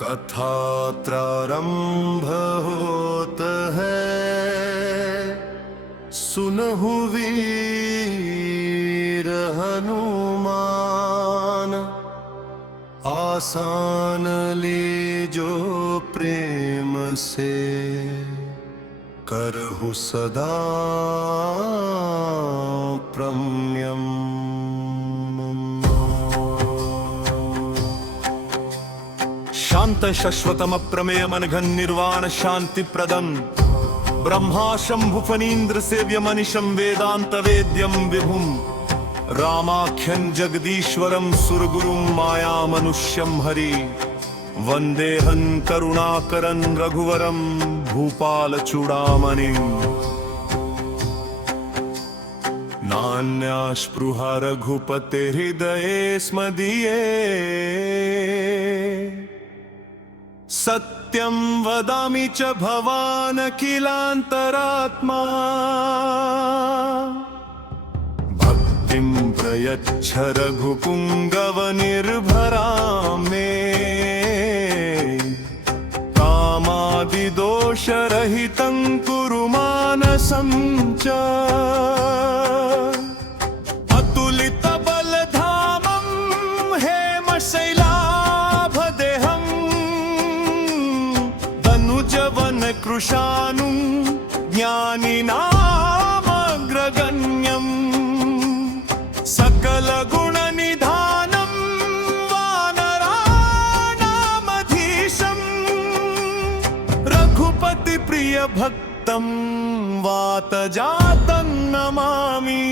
कथा प्रारंभ होत है, सुनहु वीर हनुमान। आसान लीजो प्रेम से, करहु सदा प्रम्यम। शांत शश्वतम अप्रमेयम अनघन निर्वाण शांति प्रदम, ब्रह्मा शंभु फणीन्द्र सेव्य मनिषं वेदांत वेद्यम विभुम। रामाख्यं जगदीश्वरं सुरगुरुं माया मनुष्यं हरि। वंदेहं करुणाकरं रघुवरं भूपाल चूड़ामणिं। नान्या स्पृहा रघुपते हृदये स्मदीये। सत्यं वदामि च भवान् अखिलान्तरात्मा। भक्तिं प्रयच्छ रघुपुङ्गवनिर्भरां मे। कामादिदोषरहितं कुरु मानसं च। अतुलितबलधामं हेमशैलाभदेहं। कृशानुं ज्ञानिनामग्रगण्यं। सकलगुणनिधानं वानराणामधीशं। रघुपतिप्रियभक्तं वातजातं नमामि।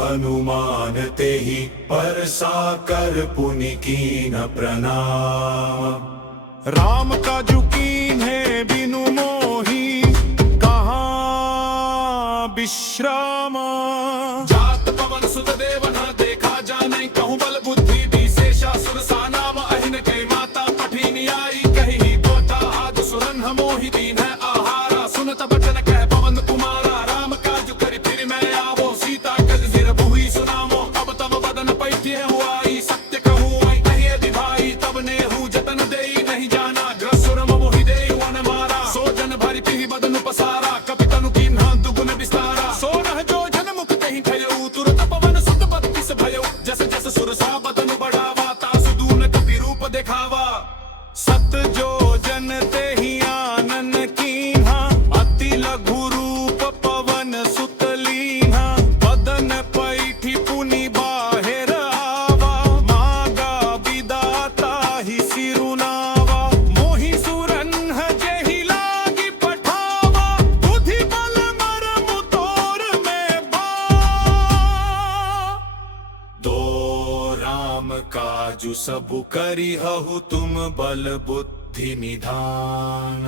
हनुमान तेहि परसा कर पुनि कीन प्रणाम। राम काजु कीन्हे बिनु मोहि, कहाँ विश्राम। जात पवन सुत देव न देखा जाने, कहूँ बल बुद्धि विशेषा सुरसा नाम। अहिन के माता पठिनी आई, कही बोता आद सुरन मोहि दीन है आहारा। सुनत बचन कह पवन कुमारा, राम काजु करि फिर मैं आवो। सीता कल जिर भुई सुनामो, अब तब बदन पैठ्य हुआई। सत्य कहूँ कही यदि भाई, तब ने हूँ जतन देई। नहीं जाना ग्रसुर मोहि देई वन मारा। सो जन भरि पिहि बदन पसारा, कपितनु कीन्हा दुगुन विस्तारा। सो रह जो जन मुख कहीं ठयऊ, तुरत पवन सुत बत्तीस भयऊ। जस जस सुरसा बदन बढ़ावा, तासु दून कपि रूप देखावा। सत जो जन तेहि आनन कीन्हा, अति लघु रूप पवन सुत लीन्हा। बदन पैठी पुनि बाहिर आवा, मागा विदाता ही सिरुनावा। मोहि सुरन जेहि लागी पठावा, बुद्धि बल मरम तोर में बा। दो राम काजु सबु करिहु तुम बल बुद्धि निधान।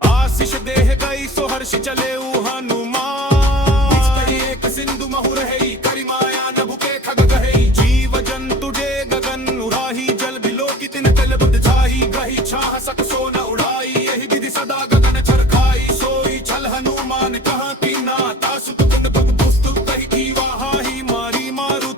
आशीष देह गई सो हर्ष चले हनुमान। एक सिंधु महु रही, करि माया न भुके खग गहई। जीव जंतु जे गगन उड़ाही, जल बिलो की तिन तल बुध छाही। ग्रही छाह सक सो न उड़ाई, यही विधि सदा गगन चरखाई। सोई छल हनुमान कहाँ कीना, तासु तुकुन बग पुस्तु तहि की वाहाही। मारी मारु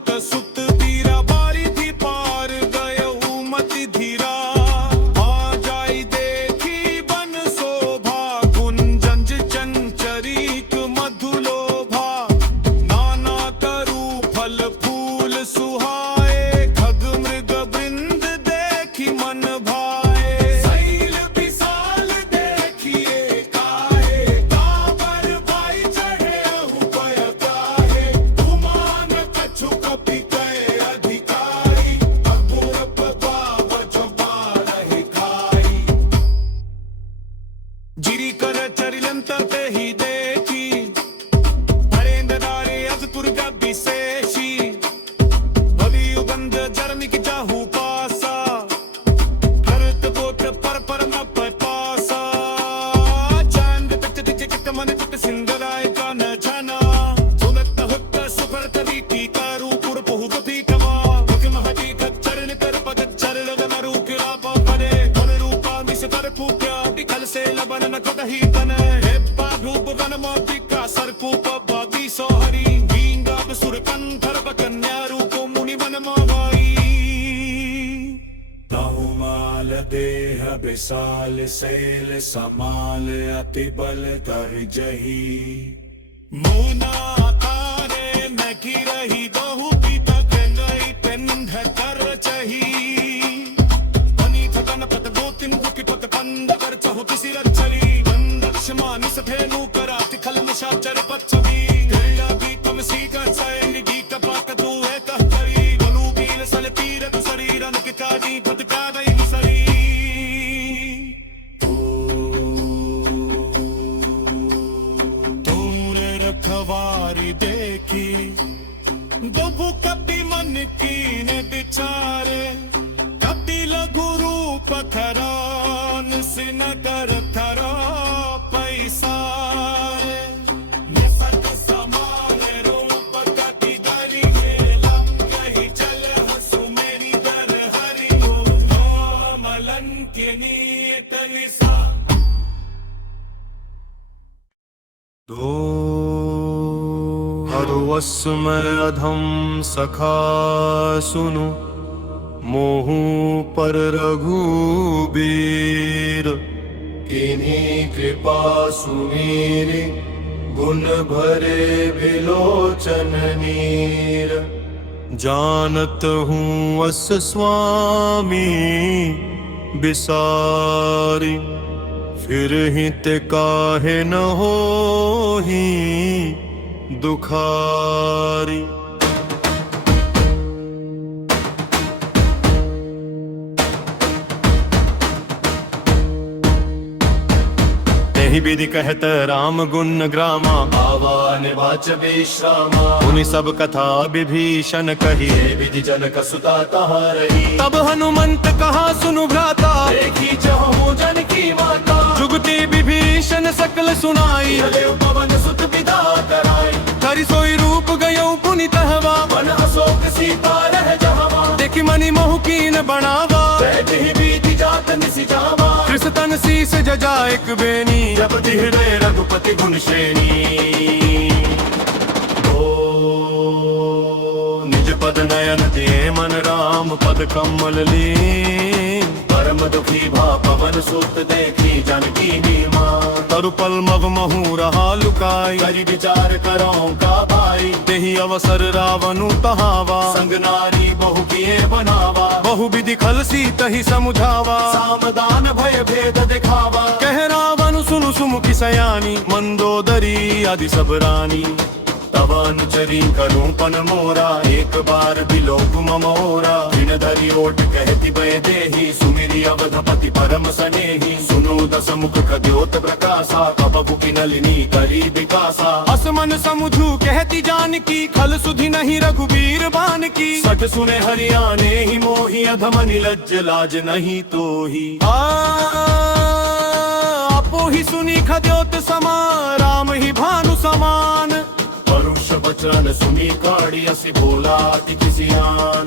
बेसाल सैल समाल अति बल कर जही मुना तारे न की रही बहु की तक गई पेंध कर चही बनी थकन पत गोतिन दुखी पत पंद कर चहु किसी रचली बंदक्षमा निसफेनु करा तिखल निशाचर पच्छवी गया भी तुम सीका सैन गी कपाक तू है कहतरी बलू बील सल पीर तु शरीरन की काजी पत का दई सरी रखवारी देखी बबू कपि मन की ने बिचारे कपि लघु रूप खरान सिन कर थरा पैसारे निसत समान रूप कपि दरी गेलम कही चल हसु मेरी दर हरि हो मलन के नीत निसा हरुवस्मर अधम सखा सुनु मोहु पर रघुबीर किन्हीं कृपा सुमीरि गुण भरे विलोचन नीर जानत हूँ अस स्वामी बिसारी फिर ही ते काहे न होही दुखारी ही विधि कहत राम गुण ग्रामा आवा निवाच विश्रामा उनि सब कथा विभीषण कही विधि जनक सुता तहारही तब हनुमंत कहा सुनु भ्राता देखी जहु जन की माता जुगति विभीषण सकल सुनाई पवन सुत विदा कराई हरि सोई रूप गयो पुनि तहवा मन अशोक सीता रह जहवा देखी मनि मोह कीन बनावा बैठि बीति जात निसि जावा कृष्ण तन शीस जजा एक बेनी जब हृदय रघुपति गुण श्रेणी ओ निज पद नयन दिए मन राम पद कमल लीन परम दुखी भा पवन सुत देखी जानकी नीमा तरुपल मग महू रहा लुकाई करि विचार करो का भाई तेहि अवसर रावनु तहावा संग नारी बहु किए बनावा बहु विधि खल सीत ही समुझावा सामदान भय भेद दिखावा कह रावण सुनु सुमुखी सयानी मंदोदरी आदि सब रानी तब अनुचरी करूपन मोरा एक बार बिलोक ममोरा बिन धरी ओट कहती बय देही सुमिरी अवधपति परम सनेही सुनो दस मुख कद्योत प्रकाशा कबहु की नलिनी करी विकासा असमन समुझू कहती जानकी खल सुधि नहीं रघुबीर बान की सठ सुने हरियाणे ही मोही अधम निलज्ज लाज नहीं तो ही आपो ही सुनी खद्योत समा राम ही भानु समान परुष वचन सुनी काड़ी असि बोला अति किसियान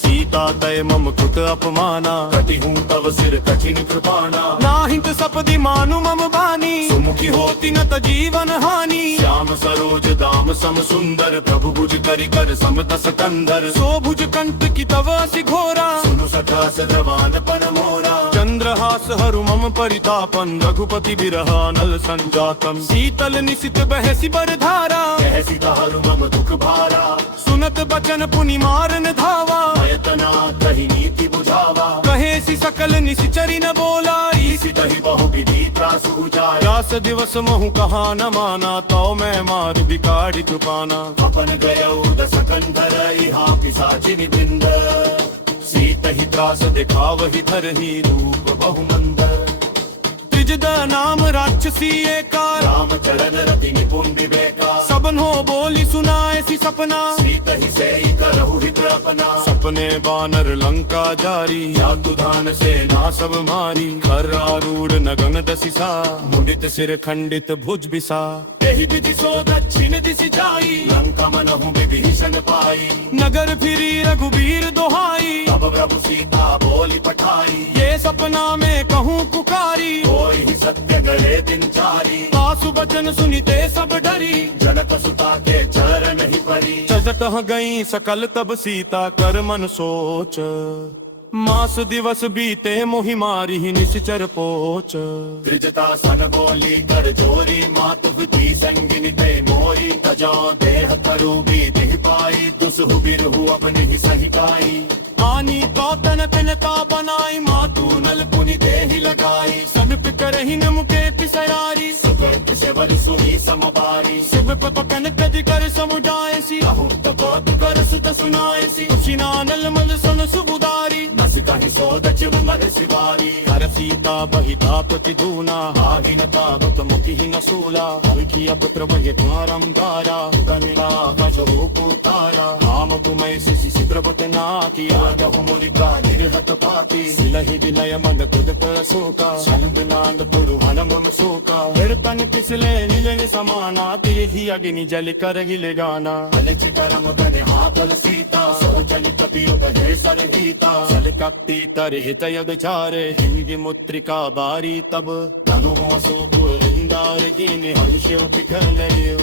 सीता तय मम कृत अपमाना कति हूँ तव सिर कठिन कृपाना नाहिंत सपदि मानु मम बानी सुमुखी होती न त जीवन हानि श्याम सरोज दाम सम सुंदर प्रभु भुज करि कर सम दस कंधर सो भुज कंठ की तव असि घोरा सुनु सठास जवान पन मोरा चंद्रहास हरु मम परितापन रघुपति बिरहा नल संजातम शीतल निशित बहसी बर धारा कहसी हरु मम दुख भारा सुनत बचन पुनि मारन धावा तना कही नीति बुझावा कहे सी सकल निशिचरी न बोला इसी तही बहु विधि त्रास उजाय व्यास दिवस महु कहा न माना तो मैं मार बिकाड़ी कृपाना अपन गयो दस कंधर इहा पिशाचि निबिंद सीत ही त्रास दिखाव ही धर ही रूप बहु मंद त्रिजद नाम राक्षसी एका राम चरण रति निपुण विवेका सबन हो बोली सुनाए सी सपना सीत ही से करहु हित अपना सपने बानर लंका जारी या तुधान से ना सब मारी कर आरूढ़ नगन दसिसा मुंडित सिर खंडित भुज बिसा यही विधि सो दक्षिण दिशि जाई लंका मनहु विभीषण पाई नगर फिरी रघुबीर दोहाई तब प्रभु सीता बोली पठाई ये सपना में कहूँ पुकारी कोई ही सत्य गए दिन चारी आसु बचन सुनिते सब डरी जनक सुता के चरण ही परी चजत गई सकल तब सीता कर मन सोच मास दिवस बीते मोहि मारी निश्चर पोच त्रिजता सन बोली कर जोरी मात हुती संगिनी ते मोरी तजो देह करू भी देह पाई दुसहु बिरहु अपने ही सही काई आनी तो तन तिनका बनाई मातू नल पुनि देहि लगाई सन पिकर ही मुके पिसरारी सुकृत से बल सुनी समबारी शिव पकन कदि कर समुदाय सी कहूँ तो बहुत कर सुत सुनाए सी उचिना नल मल सुन सुबुदारी नस कहि सोद चिव मर सिवारी हर सीता बहिता प्रतिदूना आधीनता भक्त मुखी ही नसूला अलखिया पुत्र बह्य द्वारम दारा गनिला पशु तारा नाम तुम्हें सिसी सिद्रपत ना किया जहु मुनिका निर्हत पाती सिलहि विनय मंद कुद पर सोका सनद नांद पुरु हनम सोका फिर तन किसले निजन समाना तेहि अग्नि जल कर गिले गाना अलच करम गने हाथल सीता सो चली कपियो गहे सरहीता सल कपति तर हित यद चारे हिंगी मुत्रिका बारी तब तनु मोसो इंदार गिने हर्षो पिखलयो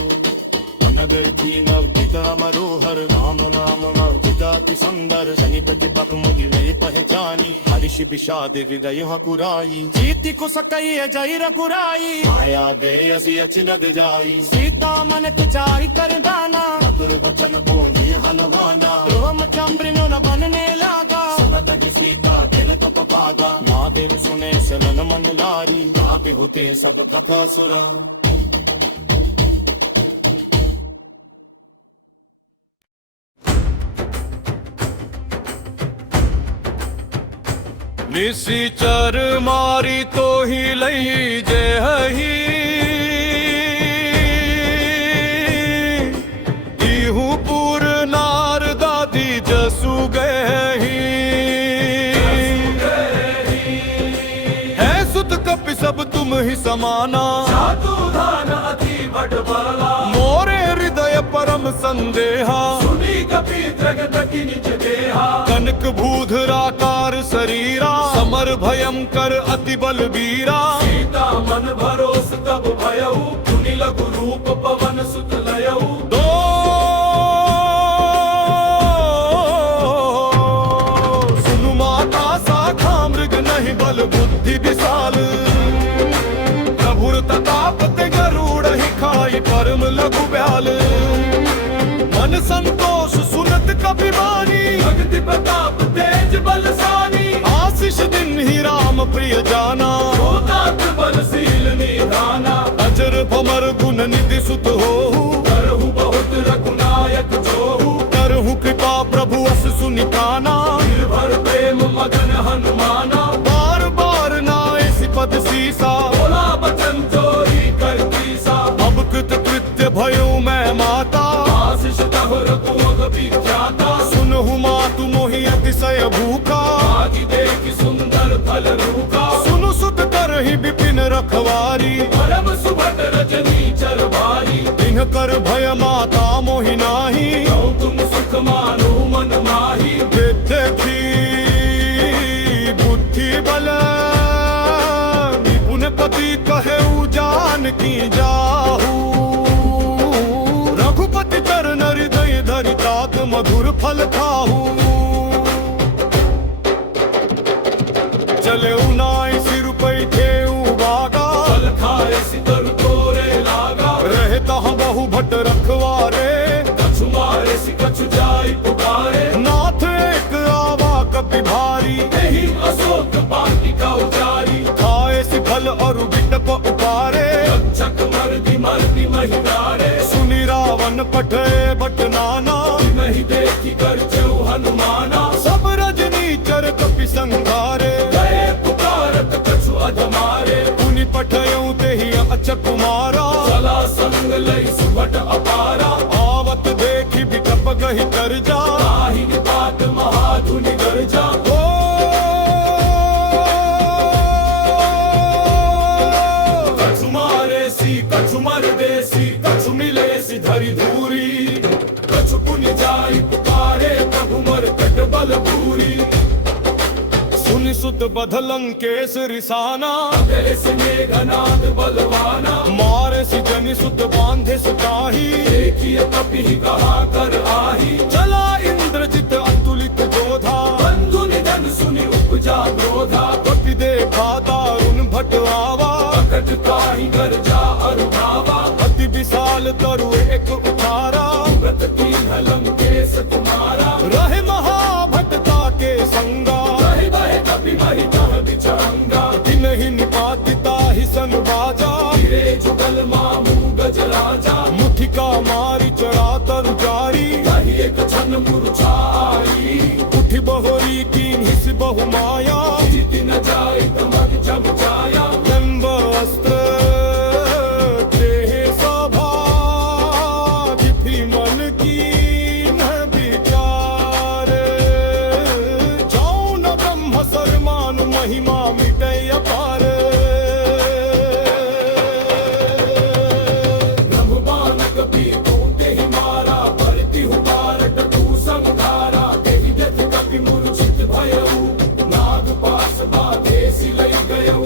नगर की नवदिता मरोहर राम नाम नवदिता की सुंदर सनिपति पक मुगिले पहचानी हर्ष विषाद हृदय हकुराई जीति को सकई जय रकुराई आया दे असी अचनद जाई सीता मन विचारी कर दाना मधुर वचन बोली हनुमाना रोम चंद्रिनो न बनने लागा समत की सीता दिल तप पागा महादेव सुने सलन मन लारी कापि होते सब कथा सुरा निशिचर मारी तो ही लई जे हही इहू पुर नार दादी जसु गही है सुत कपि सब तुम ही समाना साधु धान अति बड़ बला मोरे हृदय परम संदेहा सुनी कपि जगत की निज देहा कनक भूधराकार शरीरा समर भयंकर अति बलवीरा सीता मन भरोस तब भयऊ पुनि लघु रूप पवन सुत लयऊ दो सुनु माता शाखा मृग नहीं बल बुद्धि विशाल प्रभुर तताप ते गरुड़ ही खाई परम लघु ब्याल मन संतोष सुनत कपिवानी भक्ति प्रताप तेज बलशाली आशीष दिन ही राम प्रिय जाना होतात बलशील निधाना अजर भमर गुण निधि सुत हो करहु बहुत रघुनायक जोहु करहु कृपा प्रभु अस सुनिकाना निर्भर प्रेम मगन हनुमाना बार बार नाए सिपद सीसा बोला बचन चोरी करती सा अब कृत कृत्य भयो मैं माता आशीष तहु रघुवंश विख्याता सुनहु मातु मोहि अतिशय भूखा आदि देखि सुंदर फल रूखा सुनु सुत करहि विपिन रखवारी परम सुभट रजनी चरवारी तिन्ह कर भय माता मोहि नाही कहो तुम सुख मानो मन माही देखी बुद्धि बल निपुण पति कहे जान की जाहू रघुपति चरण हृदय धरि तात मधुर फल खाहू चले उनाई सिर पैठे बागा फल खाए सितर तोरे लागा रहता बहु भट रखवारे कछु मारे सि कछु जाई पुकारे नाथ एक आवा कपि भारी यही अशोक पाटिका उचारी खाए सि फल और बिटप उपारे रक्षक मर्दी महिलारे सुनि रावण पठे बट नाना नहीं देखी कर चौ हनुमाना सब रजनी चर कपि संघारे गए पुकारत कछु अधमारे पुनि पठयऊ तेहि अच कुमारा चला संग लई सुभट अपारा आवत देखि बिटप गहि कर जा ताहि निपात महाधुनि गर्जा ओ कछु मारे सी कछु मर देसी कछु मिले सी धरि धूरी कछु पुनि जाई पुकारे प्रभु मर कट बल भूरी सुनि सुत बधलंकेश रिसाना ऐसे मेघनाद बलवाना मारे सि जनि सुत बांधे सुताही देखिए कपि कहा कर आही चला इंद्रजित अतुलित जोधा बंधु निधन सुनि यह लंकेश तुम्हारा। रहे महाभटता के संगा, बहे बहे कपि बहि कह बिचरंगा। दिन ही निपातिता ही सन बाजा, गिरे जुगल मामू गजराजा। मुठिका मारी चढ़ा तर जारी, कही एक क्षण मुरझाई। उठी बहोरी कीन हिस बहु माया, जीति न जाय तमन जम जाया। लंब अस्त्र देह सभा, जिथि मन की न विचार। जाऊं न ब्रह्म सर मान, महिमा मिटे अपार। ब्रह्मबाणक पीतों तेहि मारा। परति हुबारट तू संघारा। तेहि व्यथ कपि मूर्छित भयउ। नाग पास बाधे सिलई गयउ।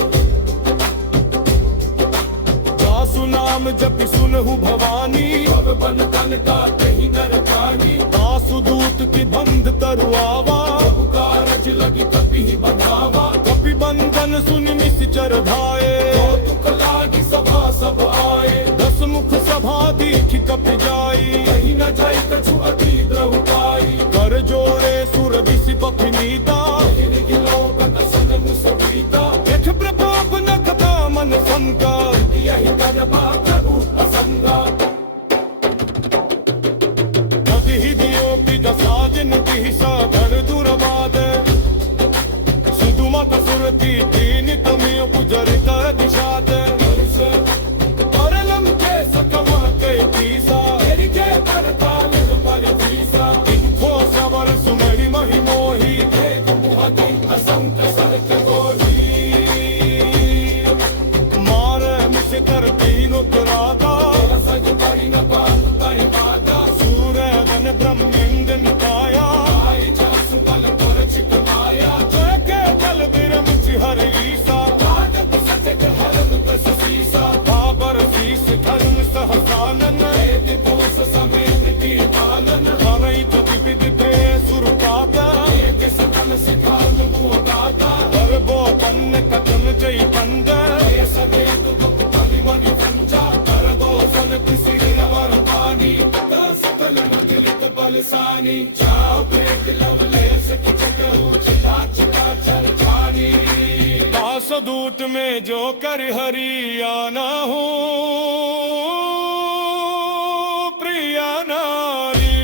जासु नाम जपि सुनहु भवानी, भव बन तन का तेहि नर कानी। दासु दूत की बंध तरुआवा, प्रभु कारज लगी कपि ही बंधावा। कपि बंधन सुनि निश्चर धाये। कौतुक लागी सभा सब आए। दस मुख सभा दीख कपि जाई, कहीं न जाय कछु अति द्रव पाई। कर जोड़े सुर दिशि पखनीता, हिरि लोकत सनम सबीता। देख प्रकोप न कथा मन शंका। यही करबा प्रभु असंगा। नदी ही दियो की दसाजन की साधर दुर्बाद। सुदुमा कसुरती तीन तमियो पुजर कर दिशात। परलम के सकमा के तीसा, तेरी के परताल पर तीसा। इनको सबर सुमरि महि मोही। देख मुहति असंत सरक गोही। मार मिसे कर तीनों तरागा, सज परि न पात तहि पाता। सूर्य धन ब्रह्मिंद निकाया। आई जासु पल पर चित माया। जय के जल बिरम चिहर ईसा, आगत सचक हरन कस सीसा। बाबर शीस धर्म सहसानन। वेद कोश समेत कीर्तानन। हरई तति विदिते सुरपाता, एक सकल सिखाल मुह गाता। गर्भो पन्न कथन जय पंद। ये समेत दुख परि मनि पंजा। कर दो सन किसी रवर पानी। दस तल मंगलित बलसानी। जाओ प्रेत लवलेश किचक हो। चिता चिता चल पानी। दास दूत में जो कर हरियाना हो, प्रिया नारी।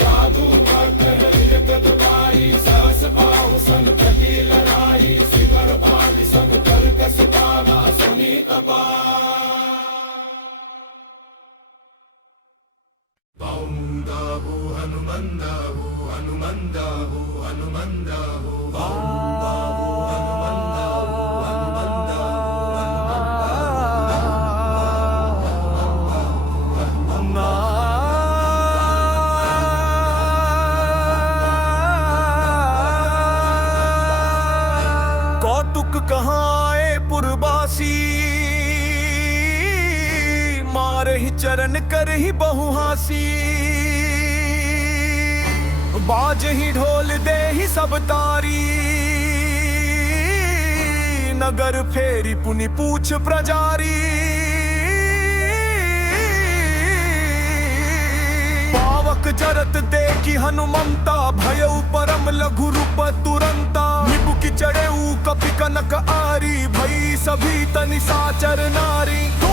जादू भक्त हृदय गदगाई। सहस पाऊ सन कली लड़ाई। शिवर भाग संग कर कस पावा। सुनी अपार। बाहुंदाहु हनुमंदाहु हनुमंदाहु हनुमंदाहु। बाहुंदाहु हनुमंदाहु कौतुक कहाए पुरबासी, मार ही चरण कर ही बहुहासी। बाज ही ढोल दे ही सब तारी, नगर फेरी पुनि पूछ प्रजारी। पावक जरत देखी हनुमंता, भयउ परम लघु रूप तुरंता। निबु की चढ़े कपि कनक आरी, भई सभी तनि साचर नारी। तो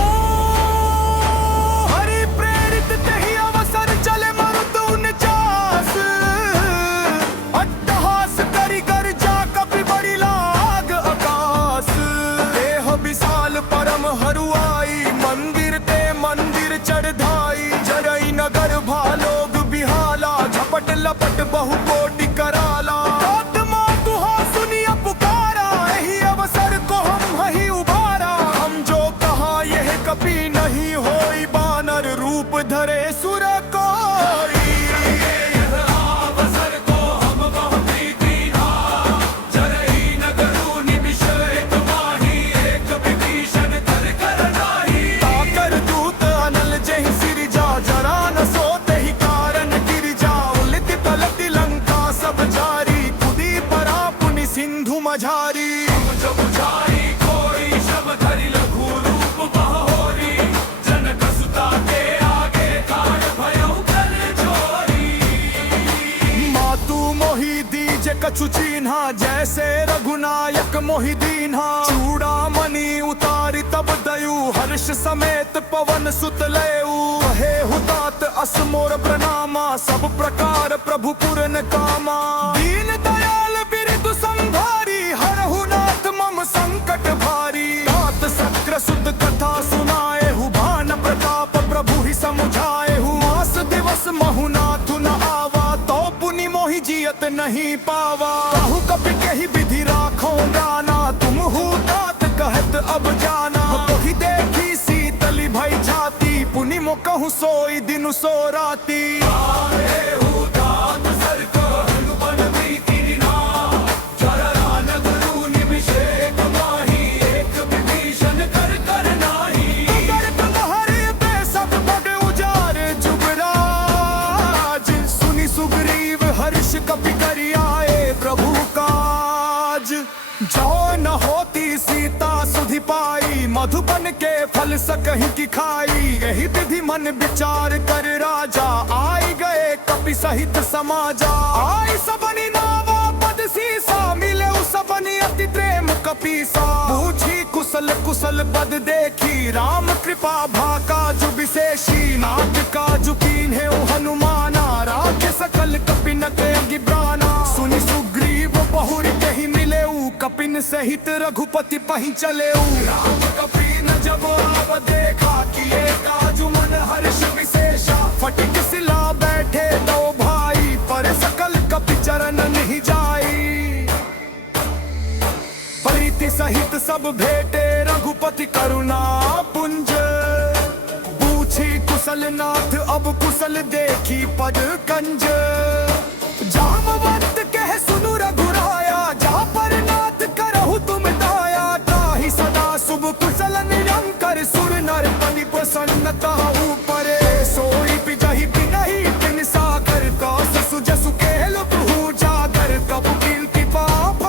हरि प्रेरित तेहि अवसर चले मरुत 49। अट्टहास करि गर्जा कपि बड़ी लाग आकाश। देह विशाल परम हरुआई, मंदिर ते मंदिर चढ़ धाई। जरई नगर भालोग बिहाला, झपट लपट बहु कोटि कराला। आत्मा तुहा सुनिया पुकारा, यही अवसर को हम हही उबारा। हम जो कहा यह कभी नहीं होई, बानर रूप धरे सुर कोई। ताकर दूत अनल जहि सिरजा, जरा न सोते ही कारण गिर जा। उलट पलट लंका सब जारी, खुदी परा पुनि सिंधु मझारी। जब जाई कोई शब धरि लघु रूप बहोरी। कछु चीन्हा जैसे रघुनायक मोहि दीन्हा चूड़ामणि उतारी तब दयु हर्ष समेत पवन सुत लयऊ हे हुतात असमोर प्रणामा सब प्रकार प्रभु पुरन कामा दीन दयाल बिरदु संभारी हरहु नाथ मम संकट भारी तात सक्र सुत कथा सुनाए हु भान प्रताप प्रभु ही समुझाए हु मास दिवस महु नाथ न आवा तो पुनि मोहि जियत नहीं पावा कहु कपि कही विधि राखो गाना तुम हु तात कहत अब जाना तोहि देखी शीतली भई छाती पुनि मो कहूँ सोई दिनु सो राती कपि करि आए प्रभु काज जो न होती सीता सुधि पाई मधुबन के फल सकहि की खाई यही विधि मन विचार कर राजा आई गए कपि सहित समाजा आई सबनी नावा पद सीसा मिले सबनी अति प्रेम कपीसा पूछी कुशल कुशल पद देखी राम कृपा भाका जो विशेषी नाथ का जुकीन है हनुमाना राखे सकल कपिन के गिब्राना सुनि सुग्रीव बहुरी कही मिले कपिन सहित रघुपति पही चले राम कपिन जब आव देखा किए काजु मन हर्ष विशेषा फटिक सिला बैठे दो भाई पर सकल कपि चरण नहीं जाई प्रीति सहित सब भेटे रघुपति करुणा पुंज पूछी कुशल नाथ अब कुशल देखी पद कंज जामवंत कह सुनु रघुराया जा पर नाथ करहु तुम दाया ताहि सदा शुभ कुशल निरंकर सुर नर पनि प्रसन्नता ऊपरे सोई पिजहि बिनहि बिन सागर कास सुजसु केल प्रभु जागर कबु कीर्ति पाप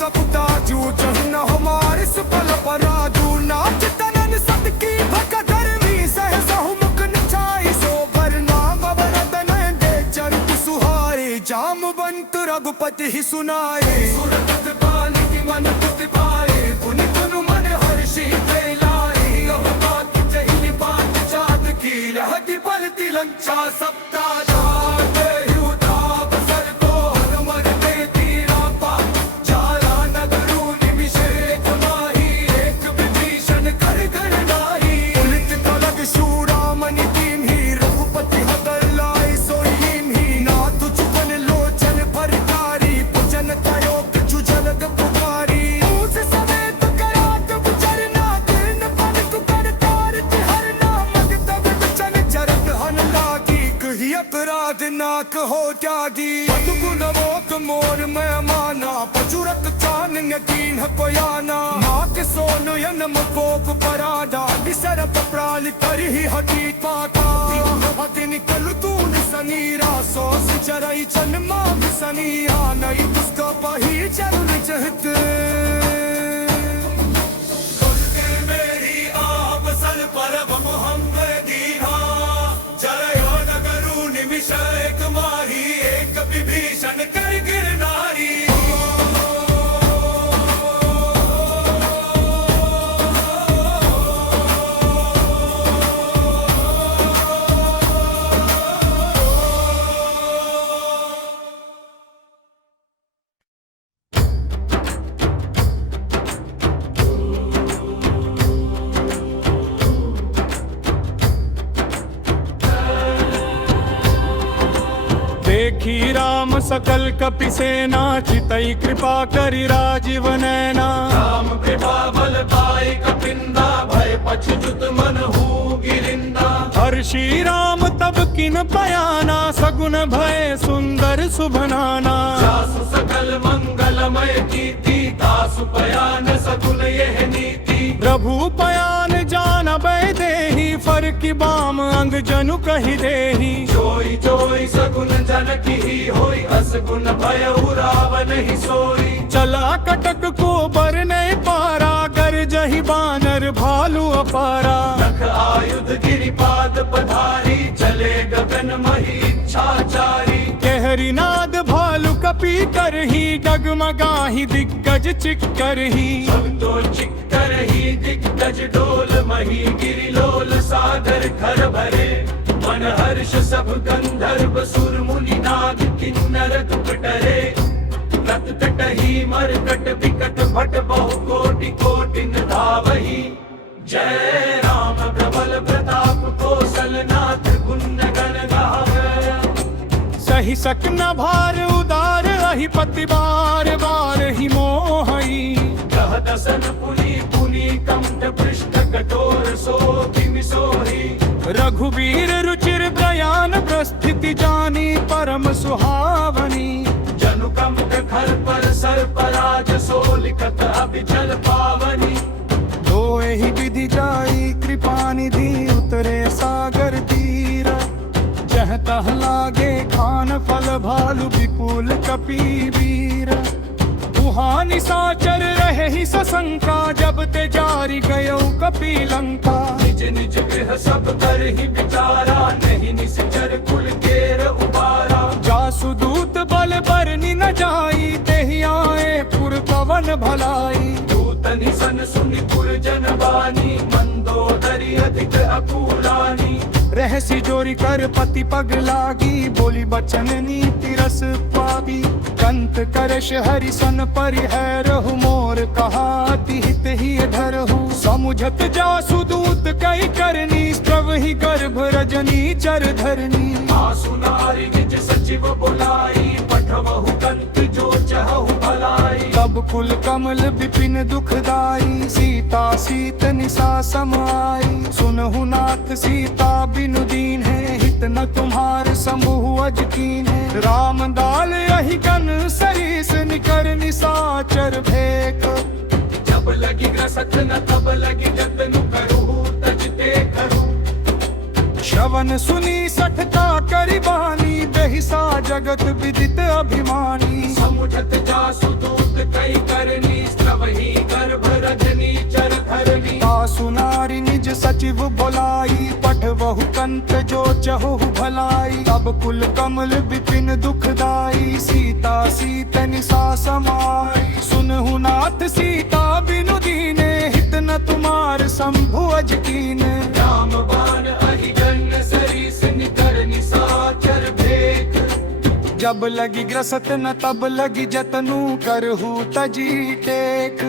सपुता जो जन हमारे सुपल पराजू नाथ तनन सत की भक धर्मी सहसहु मुख निछाई सो भरना बबरदन दे चरु सुहारे जामवंत रघुपति ही सुनाए सुरत पानी की मन पुत पाए पुनि तुनु मन हर्षि कैलाए अब बात जहिनी बात चाँद की रहती पलती लंचा सप्ता जाते युताप सर को हनुमर देती रापा जारा नगरू निमिषेक माही एक विभीषण कर कर नाही उलित कलग शूरामणि कीन्ही रघुपति हतर लाई सोईन ही नाथ चुपन लोचन भरतारी पूजन तयो किछु जलद पुकारी उस समेत करात विचरना किरण पन कर तार हरना मग तब चल चरत हन लागी कही अपराध नाक हो त्यागी गुण वोक मोर मैं माना पचुरत चान कीन पयाना नाक सोन यनम कोप पराडा विसर प्राल करही हटी पाता हति निकल तून सनीरा सोस चरई चल माग सनिया नई पुस्तक पही चल चहत मेरी आप सल परब मोहम्मद दीहा चरयो नगरू निमिष एक माही एक विभीषण कर गिरनारी देखी राम सकल कपि सेना चितई कृपा करि राजीव नैना राम कृपा बल पाई कपिंदा भय पछुत मन हूँ गिरिंदा हर्षि राम तब किन पयाना सगुन भय सुंदर शुभनाना जासु सकल मंगलमय कीर्ति तासु पयान सगुन यह नीति प्रभु पयान जान बै देहि फर की बाम अंग जनु कहि देहि जोई जोई सगुन जनकी ही होई असगुन भय रावण ही सोई चला कटक को बर नहीं पारा गर जही बानर भालू अपारा नख आयुध गिरिपाद पधारी चले गगन मही इच्छाचारी कहरी नाद भालू कपि भीतर ही डगमगाही दिग्गज चिक्कर ही तो चिक्कर ही दिग्गज डोल मही गिरिलोल सागर घर भरे मन हर्ष सब गंधर्व सुर मुनि नाग किन्नर दुपटरे रत तटही मरकट विकट भट बहु कोटि कोटिन धावही जय राम प्रबल प्रताप कौशलनाथ गुण गण गावै सही सक न भार उदार अहिपति बार बार ही मोहई कह दसन पुनि पुनि कंठ पृष्ठ कठोर सो किमि सोही रघुवीर रुचिर प्रयाण प्रस्थिति जानी परम सुहावनी जनु कंठ खर पर सर पराज सो लिखत अभिचल पावनी दोए ही विधि जाई कृपा निधि उतरे सागर तीर जह तह लागे खान फल भालु विपुल कपि वीर बुहानि साचर रहे ही सशंका जब ते जारी गयो कपि लंका निज निज गृह सब कर ही विचारा नहीं निश्चर कुल केर उबारा जासु दूत बल बरनि न जाई तेहि आए पुर पवन भलाई दूतनि सन सुनि पुर जन बानी मंदोदरी अधिक अकुलानी रहसी जोरी कर पति पग लागी बोली बचन नीति रस पावी कंत करश हरि सन परिहरहु मोर कहाति हित ही धरहु समुझत जासु दूत कई करनी स्त्रव ही गर्भ रजनी चर धरनी आसु नारी निज सचिव बुलाई पठवहु कंत जो चहु भलाई तब कुल कमल विपिन दुखदाई सीता सीत निसा समाई सुनहु नाथ सीता बिनु दीन है हित न तुम्हार समूह अज कीन है राम दाल यही गन सरीस निकर निसाचर भेक जब लगी ग्रसत न तब लगी जतनु करू तजते करू श्रवण सुनी सठता करि बानी बेहिसा जगत विदित अभिमानी समुझत जासु दूत कई करनी स्त्रवही गर्भ रजनी चर धरनी तासु नारी निज सचिव बोलाई पठवहु कंत जो चहु भलाई तब कुल कमल विपिन दुखदाई सीता सीत निसा समाई सुनहु नाथ सीता बिनु दीने हित न तुम्हार शंभु अज कीने राम बाण अहि जन सरीस निकर निसाचर भेक जब लगी ग्रसत न तब लगी जतनु करहु तजी टेक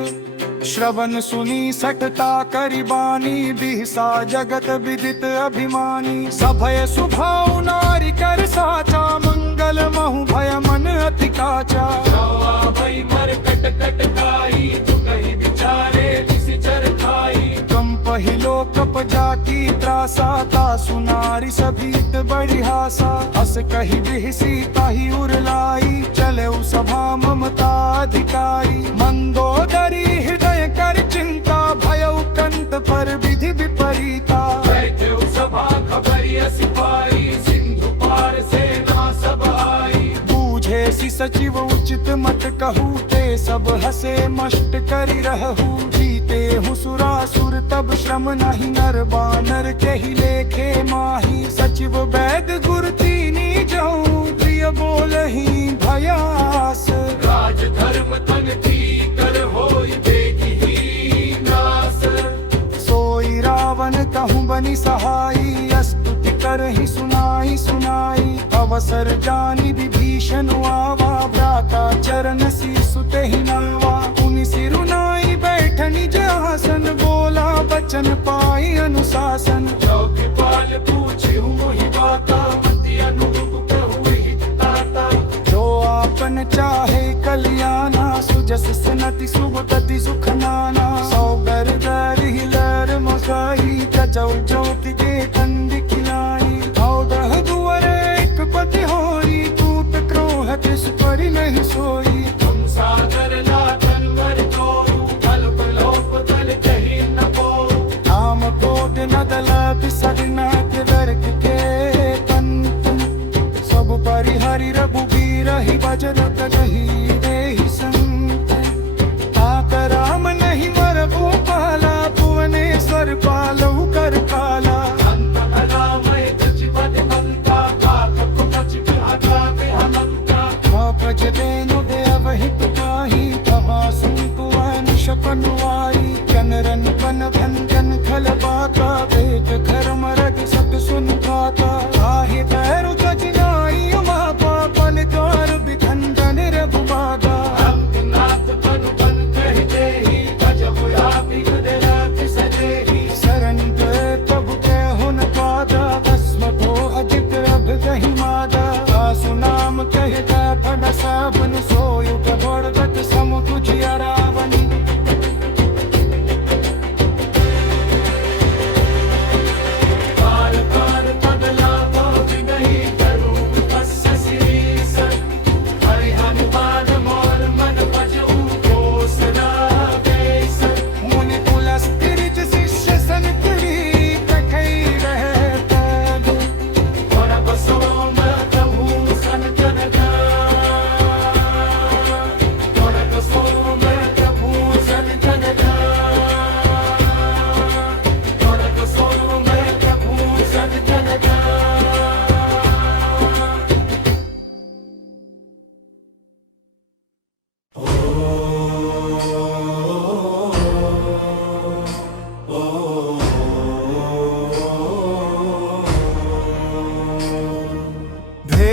श्रवण सुनी सठता करि बानी बिहसा जगत विदित अभिमानी सभय सुभाउ नारी कर साचा मंगल महु भय मन अति काचा जावा भई मर कट कट खाई तु कही बिचारे निश्चर खाई कम पहिलो कप जाकी त्रासा तासु नारी सभीत बड़ी हासा हस कही बिहसी ताही उरलाई चले सभा ममता अधिकारी मंदोदरी हृदय कर चिंता भयउ कंत पर विधि विपरीता बैठे सभा खबरी सिपाही सिंधु पार सेना सब आई बूझे सी सचिव उचित मत कहू ते सब हसे मष्ट करि रहू जीते हुसुरासुर तब श्रम नहीं नर बानर के ही लेखे माही सचिव वैद गुर तीनी जाऊं प्रिय बोलही भयास राज धर्म तन थी कर होई देखी ही नास सोई रावण कहूँ बनी सहाई स्तुति करहि सुनाई सुनाई अवसर जानि विभीषण आवा भ्राता चरण शीसुते ही नावा उनि सिरुनाई बैठनी जहासन बोला बचन पाई अनुशासन चौकीपाल पूछे मोहि बाता मति अनुरूप कहु हित ताता जो आपन चाहे कल्याणा सुजस सुनति सुगति सुख नाना सौगर दरि लर मोसाई तजौ ज्योति के कंद खिलाई औदह दुअरे एक पति होई कूट क्रोह तिस परि नहीं सोई तुम सागर लातन वर तोरू अल्प लोप तल कही न को नाम कोट नदल बिसरना के वर्ग के कंत सब परिहरि रघुबीर ही भजन करहि देहि संत ताक राम नहीं मर भूपाला भुवनेश्वर पालऊ कर काला अंत भला मैं जचिपति मंता काक कुछ आगा के हमंता प्रजतेनु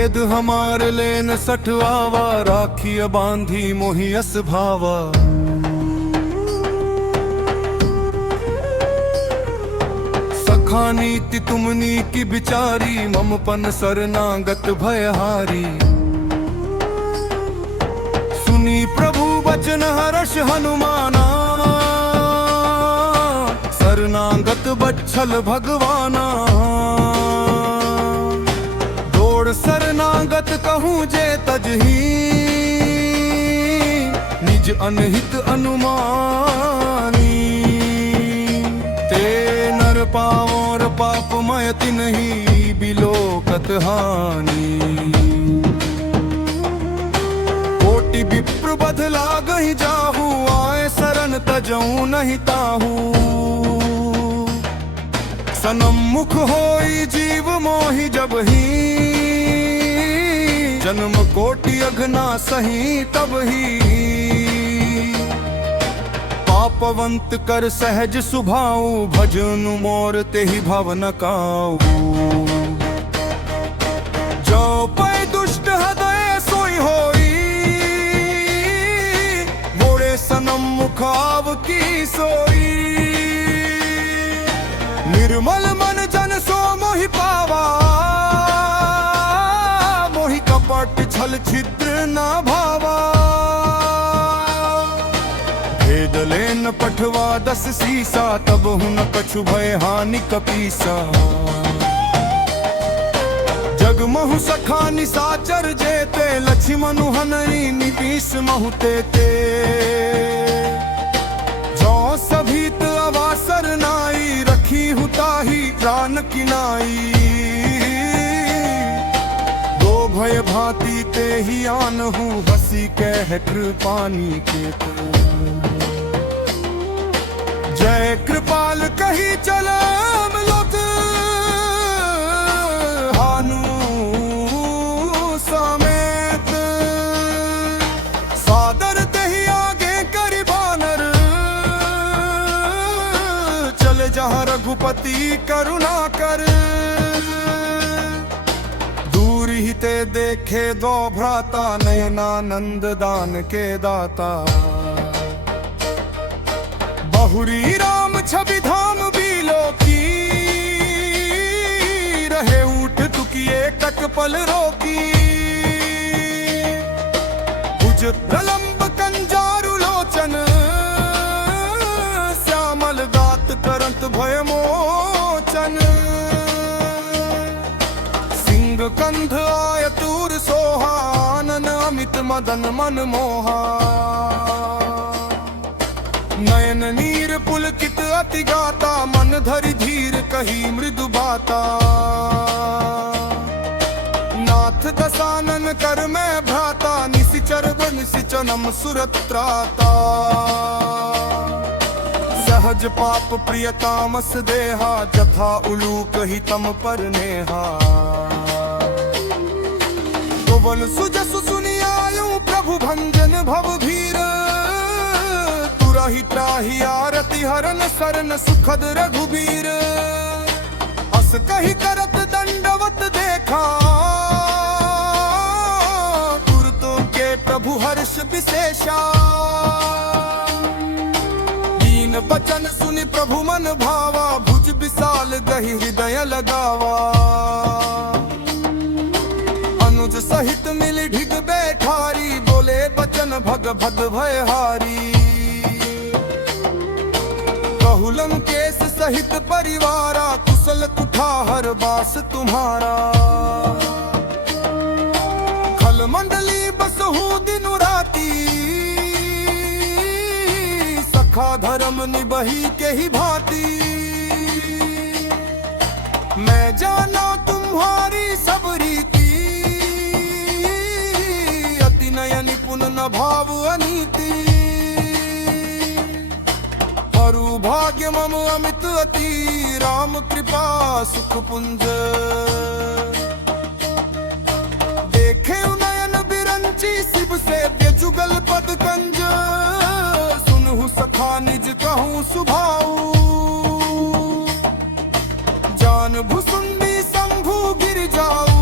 भेद हमार लेन सठवावा राखिय बांधी मोहियस भावा सखा नीति तुमनी की बिचारी ममपन शरणागत भयहारी सुनी प्रभु वचन हर्ष हनुमाना शरणागत बच्छल भगवाना दौड़ शरणागत कहूँ जे तजही निज अनहित अनुमानी ते नर पावर पापमय तिन्ही बिलोकत हानि कोटि विप्र बदला गही जाहू आए शरण तजऊ नहीं ताहू सनम मुख होई जीव मोहि जब ही जन्म कोटि अघना सही तब ही पापवंत कर सहज सुभाऊ भजन मोर तेहि भव न काऊ जो पै दुष्ट हृदय सोई होई मोरे सनम मुखाव की सोई निर्मल मन जन सो मोहि पावा मोहि कपट छल छिद्र न भावा भेद लेन पठवा 10 सीसा तब हुन कछु भय हानि कपीसा जग महु सखा निसाचर जेते लक्ष्मण हनरी निपीस महु तेते जो सभीत अवासर नाई रखी हुताही प्राण किनाई दो भय भांति ते ही आन हूँ हसी कह कृपानी के जय कृपाल कही चलम लोक हानु समेत सादर तेहि आगे करी बानर चले जहाँ रघुपति करुणा कर दूर ही ते देखे दो भ्राता नयनानंद दान के दाता बहुरी राम छवि धाम बीलो की रहे उठ तुकिए कट पल रोकी भुज प्रलंब कंजारु लोचन श्यामल गात करंत भय मोचन सिंह कंध आयतूर सोहानन अमित मदन मन मोहा नयन नीर पुलकित अति गाता मन धरि धीर कही मृदु बाता नाथ दसानन कर मैं भ्राता निशिचर निशिचनम सुरत्राता सहज पाप प्रिय तामस देहा जथा उलूक ही तम पर नेहा गोवन सुजसु सुनि आयु प्रभु भंजन भव भीर त्राहि त्राहि आरती हरन सरन सुखद रघुबीर अस कही करत दंडवत देखा तुरतों के प्रभु हर्ष विशेषा दीन बचन सुनि प्रभु मन भावा भुज विशाल गही हृदय लगावा अनुज सहित मिल ढिग बैठारी बोले बचन भग भग भयहारी बहुलम केस सहित परिवारा कुशल कुठाहर बास तुम्हारा खल मंडली बसहु दिन राती सखा धर्म निबही के ही भांति मैं जाना तुम्हारी सब रीति अति नय निपुण न भाव अनीति अरु भाग्य मम अमित अति राम कृपा सुख पुंज देखे नयन बिरंची शिव से जुगल पद कंज सुनहु सखा निज कहूँ सुभाऊ जान भुसुंडी शंभु गिर जाऊ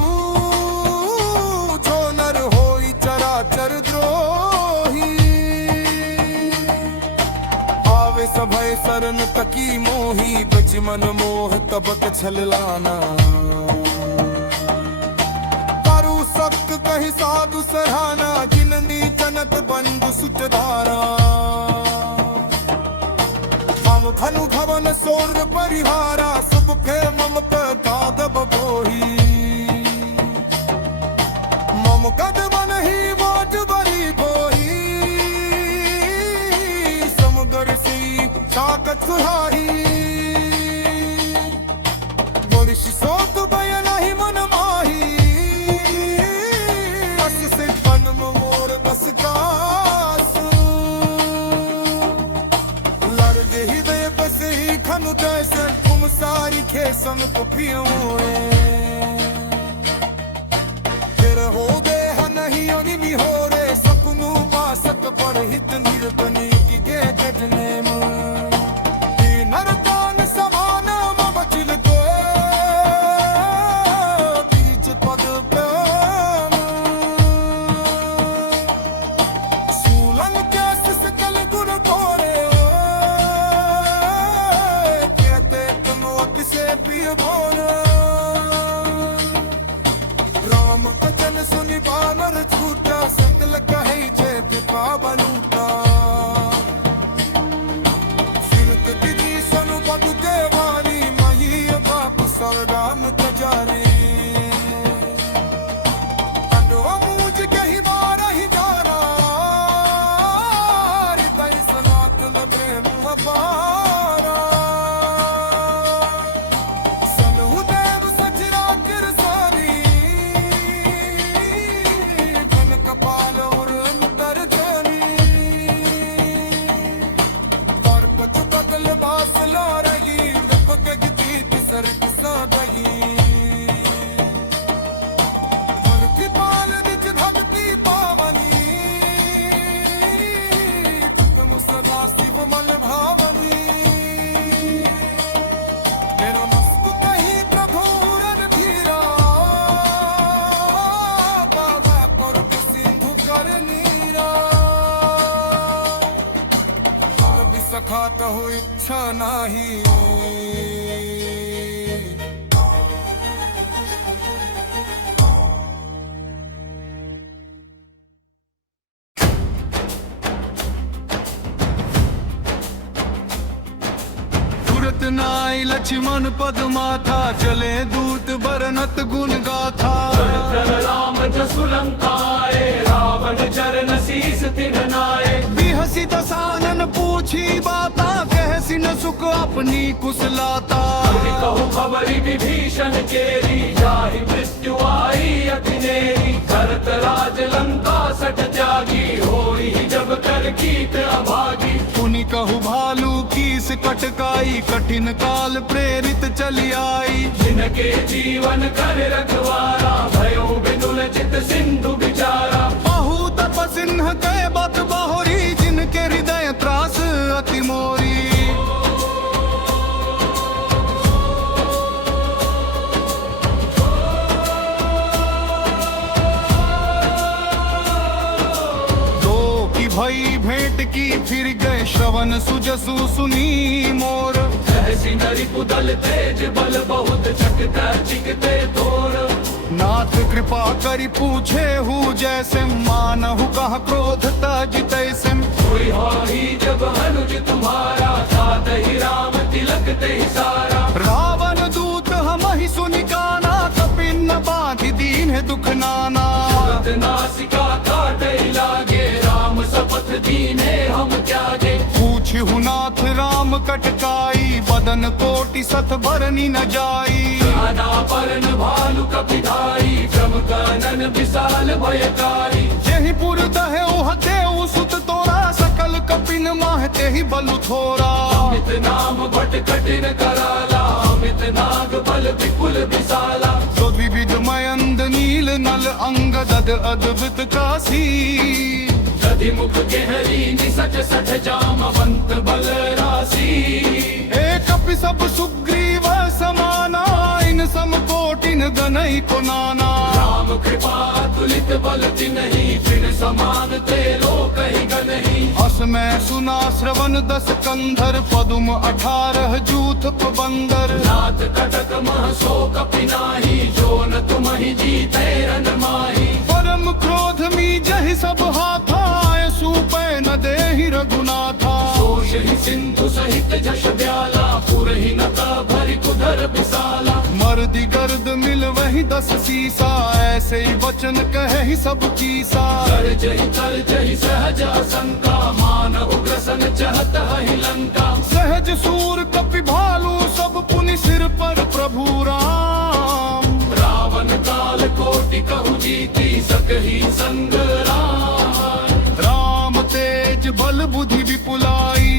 सरन तकी मोही बिच मन मोह तबक छललाना करू सख्त कही साधु सराहना जिननी जनत बंधु सुचधारा मम धनु भवन सोर परिहारा सुख खे मम दादब बोही मम कदमन ही वाट बरी बोही समुद्र सी ताकत सुहारी बुरिश सोत बयन ही मन माही बस से पन मोर बस कास लड़ दे ही वे बस ही खनु दैसन तुम सारी खेसम को पियोए फिर हो दे नहीं ओनी मी हो रे सपनू बासक पर हित निर्तनी की गे जजने नरकान समान बचिल तो बीच पद पे सूलन कैस सकल गुण घोरे कहते तुम से पिय बोल राम कथन सुनि बानर छूटा सकल कहे जे पिपा बलूटा सिरत दीदी सनु बदु देवानी मही बाप सरदाम तजारे अंडो मूज कही बार ही जारा रितई सनात न प्रेम अपारा सनु देव सजरा किरसानी कपाल और अंतर जानी और पच बदल बास ला रही लपक गीत सर्ग सा गई और कपाल विच भक्ति पावनी तुम सदा शिव मन भावनी तेरा मस्त कही प्रभु रन धीरा सखा तो इच्छा नहीं तुरत नाई लक्ष्मण पद माथा चले दूत बरनत गुण गाथा राम जसु लंकाए रावण चरण शीस तिन्हनाए बिहसी दसानन पूछी बाता कहसी न सुख अपनी कुशलाता कहु खबरी विभीषण केरी जाहि मृत्यु आई अतिनेरी करत राज लंका सठ त्यागी होई जब कर कीट अभागी पुनि कहु भालू कीस कटकाई कठिन काल प्रेरित चली आई जिनके जीवन कर रखवारा भयो बिनुल चित सिंधु बिचारा बहु तप सिंह के बत बहोरी जिनके हृदय त्रास अति मोरी दो की भई भेंट की फिर गए श्रवण सुजसु सुनी मोर ऐसी नरी कुदल तेज बल बहुत चकता चिकते तोर नाथ कृपा करी पूछे हूँ जैसे मानहु कहा क्रोध तजितै सिम कोई हो ही जब अनुज तुम्हारा तात ही राम तिलक ते सारा रावण दूत हम ही सुनिकाना कपिन न बांधि दीन है दुख नाना तुरंत नासिका काट लागे राम शपथ दीने हम त्यागे पूछहु नाथ राम कटकाई बदन कोटि सत भरनी न जाई आना परन भालु कपिधाई क्रम कानन विशाल भयकारी यही पुर दहे देव सुत तोरा सकल कपिन माहते ही बलु थोरा अमित नाम भट कठिन कराला अमित नाग बल विपुल विशाला जो विविध मयंद नील नल अंग दद अद्भुत कासी दधि मुख गहरी निसच सठ जामवंत बल राशि एक अपि सब सुग्रीव समाना इन सम कोटिन गनई को नाना राम कृपा तुलित बल नहीं फिर समान तेरो कहीं नहीं। अस मैं सुना श्रवण 10 कंधर पदुम 18 जूथ बंदर। नाथ कटक मह सो कपि नाही जो न तुम ही जीते रन माही। परम क्रोध मी जहि सब हाथा सूपै न देहि रघुनाथा। दोष ही सिंधु सहित जश ब्याला पुरहि नता भरि कुधर बिसाला। मर्दी गर्द मिल वही 10 सीसा ऐसे ही वचन कहे ही सब कीसा। कर जही सहज असंका मान उग्रसन चहत ही लंका। सहज सूर कपि भालू सब पुनि सिर पर प्रभु राम। रावण काल कोटि कहु जीती सकहि संग राम। राम तेज बल बुद्धि विपुलाई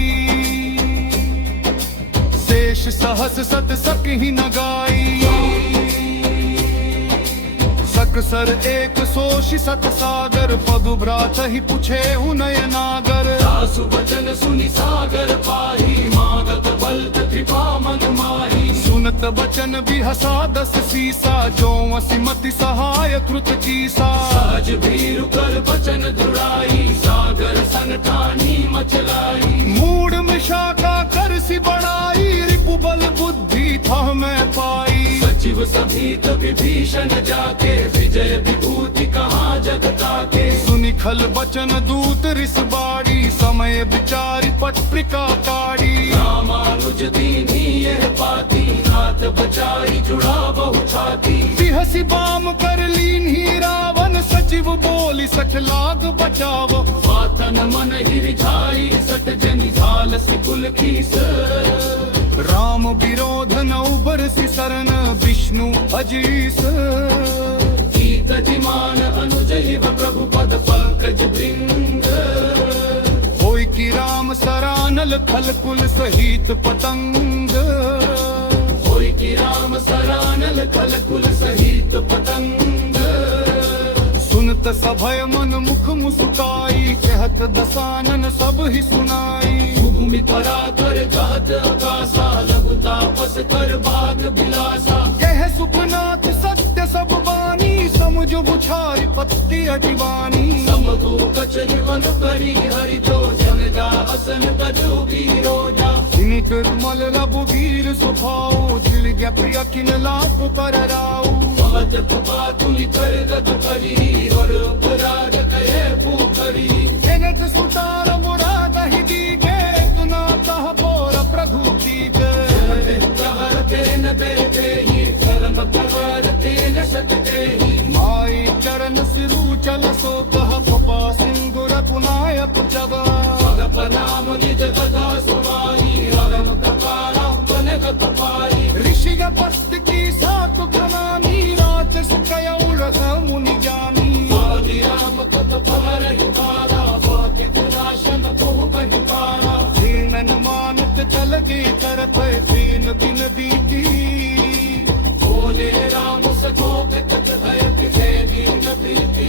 शेष सहस सत सक ही न गाई। सकसर एक सोषि सत सागर पदु भ्रात ही पूछे नय नागर। सासु वचन सुनि सागर पाही मागत बल कृपा मन माही। सुनत बचन बिहसा 10 सीसा जो मति सहाय कृत कीसा। सहज भीरु कर बचन दुराई सागर सन ठानी मचलाई। मूड मिशाका कर सी बढ़ाई रिपु बल बुद्धि था मैं पाई। सचिव सभीत विभीषण जाके विजय विभूति कहाँ जगता के। सुनि खल बचन दूत रिस बाड़ी समय विचारी पत्रिका काड़ी। रामानुज दीनी यह पाती नाथ बचाई जुड़ा बहु छाती। बिहसी बाम कर लीन ही रावण सचिव बोली सठ लाग बचाव। वातन मन ही रिझाई सट जनि झाल सिकुल खीस। राम विरोध न उबरसी शरण विष्णु अजीस। गीत जिमान अनुज इव प्रभु पद पंकज भृंग। होय कि राम सरानल खल कुल सहित पतंग। होय कि राम सरानल खल कुल सहित पतंग। सुनत सभय मन मुख मुस्काई कहत दसानन सब ही सुनाई। भूमि परा कर कहत आकाशा लघु तापस कर बाग बिलासा। कह सुखनाथ सत्य सब बानी समुझ बुझाई पत्ती अजीवानी। समको कच निवन करी हरि तो जगदा हसन कजु बीरोजा। निर्मल रघुवीर स्वभाव दिल गया प्रिय किन लाप कर राव। बहुत कृपा तुलि कर गद करी और अपराध कहे पूकरी। जगत सुतार बुरा दहि दीगे तुना तह बोर प्रभु दीगे। प्रहर तेन बेटे ही धर्म प्रवर तेन सकते ही। माई चरण सिरु चल सो कह पपा सिंगुर पुनायक जग। पग प्रणाम निज कथा सुनाई हरम कपारा कनक कपारी। ऋषि पस्त की सात खनानी रात सुकय उड़ह मुनि जानी। आदि राम कत फर युगारा वाक्य कुनाशन को कहि पारा। दीन मानत चल गे तरफ दीन दिन दीती। बोले राम सकोप कच भय किसे दीन प्रीति।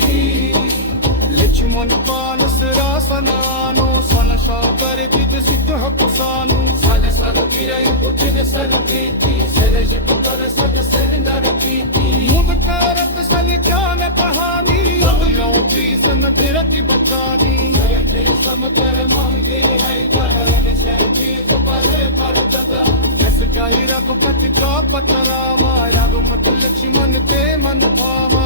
लक्ष्मण पान सिरासनानो सन साकर विद सिद्ध कुसानु। सन सर विरय उचिन सर प्रीति सरज पुतर सद सिंदर कीर्ति। मुद करत सन ज्ञान कहानी लो की सन तिरति बचानी। सम कर मांगे है कहन से चीज पर तदा। कही रघुपति का पत रामा रघुमत लक्ष्मण के मन भावा।